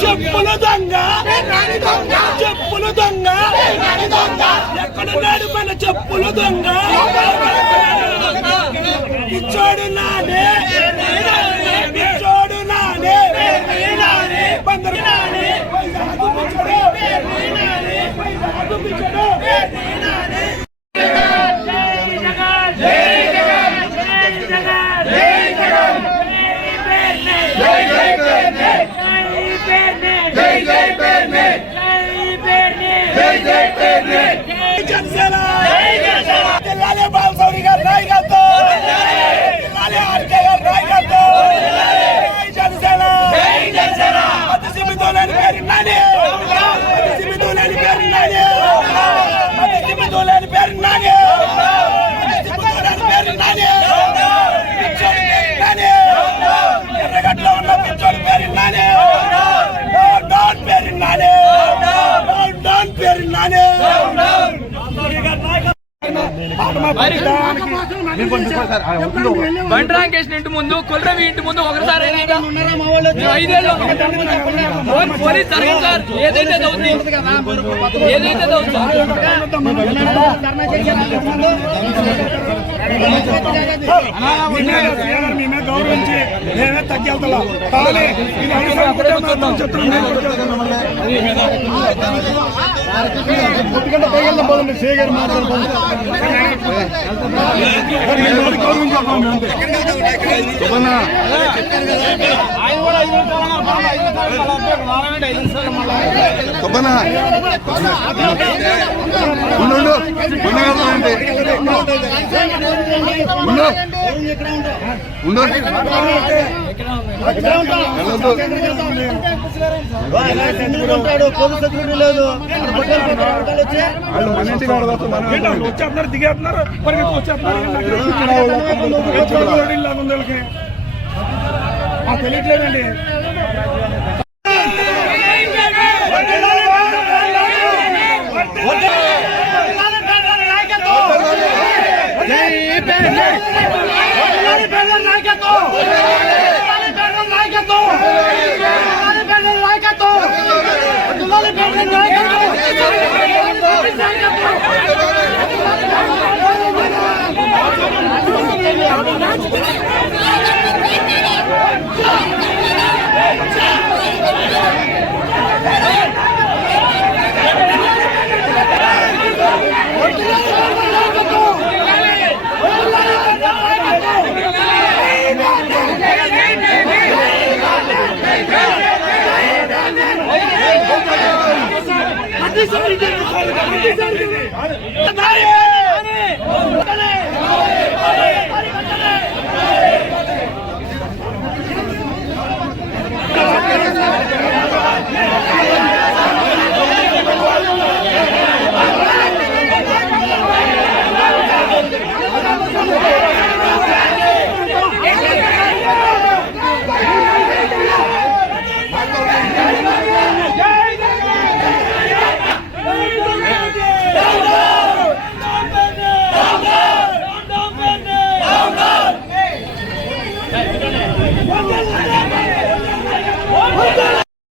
చెప్పుల దొంగ చెప్పుల దొంగ ఎక్కడ నడిపిన చెప్పుల దొంగ ఇచ్చోడు నానే ఇచ్చోడు నానే బందరు ఎర్రగడ్డలో ఉన్న పిచ్చోడి పేరు నానే పేరు నానే పేరు నానే బండ్రాంకేష్ ఇంటి ముందు కుల్రవి ఇంటి ముందు ఒకసారి ఐదేళ్ళు పోలీస్ జరగదు సార్. ఏదైతే ఏదైతే మేమే గౌరవించి మేమే తగ్గెళ్తాం. కానీ ఎందుకంటే పైగా పోదండి సేగర్ మాట్లాడుతుంది. పోలీస్ సెక్యూరిటీ లేదు. వచ్చేస్తున్నారు దిగేస్తున్నారు పరిగెత్తి వచ్చేస్తున్నారు. తెలియట్లేదండి.